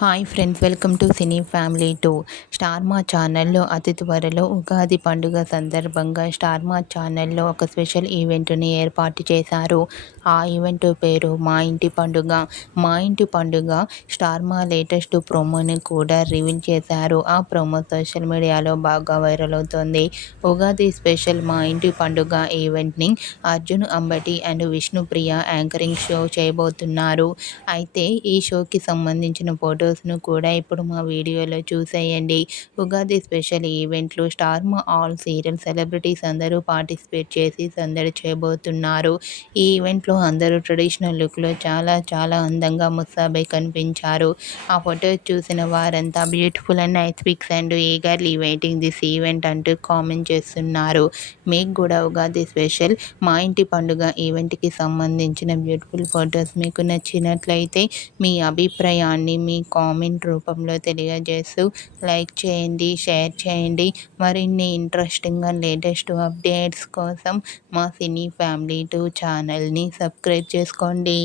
Hi friends, welcome to cine family 2. Star మా ఛానల్లో అతి త్వరలో ఉగాది పండుగ సందర్భంగా స్టార్ మా ఛానల్లో ఒక స్పెషల్ ఈవెంట్ని ఏర్పాటు చేశారు. ఆ ఈవెంట్ పేరు మా ఇంటి పండుగ. మా ఇంటి పండుగ స్టార్ మా లేటెస్ట్ ప్రోమోని కూడా రివీల్ చేశారు. ఆ ప్రోమో సోషల్ మీడియాలో బాగా వైరల్ అవుతోంది. ఉగాది స్పెషల్ మా ఇంటి పండుగ ఈవెంట్ని Arjun Ambati and Vishnupriya anchoring show చేయబోతున్నారు. అయితే ఈ షోకి సంబంధించిన ఫొటోస్ను కూడా ఇప్పుడు మా వీడియోలో చూసేయండి. ఉగాది స్పెషల్ ఈవెంట్లు స్టార్ మా ఆల్ సీరియల్ సెలబ్రిటీస్ అందరూ పార్టిసిపేట్ చేసి సందడి చేయబోతున్నారు. ఈ ఈవెంట్లో అందరూ ట్రెడిషనల్ లుక్లో చాలా చాలా అందంగా ముస్తాబై కనిపించారు. ఆ ఫొటోస్ చూసిన వారంతా beautiful and nice pics and eagerly waiting this event అంటూ కామెంట్ చేస్తున్నారు. మీకు కూడా ఉగాది స్పెషల్ మా ఇంటి పండుగ ఈవెంట్కి సంబంధించిన బ్యూటిఫుల్ ఫొటోస్ మీకు నచ్చినట్లయితే మీ అభిప్రాయాన్ని మీ కామెంట్ రూపంలో తెలియజేస్తూ లైక్ చేయండి, షేర్ చేయండి. మరిన్ని ఇంట్రెస్టింగ్ అండ్ లేటెస్ట్ అప్డేట్స్ కోసం మా సినీ ఫ్యామిలీ 2 ఛానల్ని సబ్స్క్రైబ్ చేసుకోండి.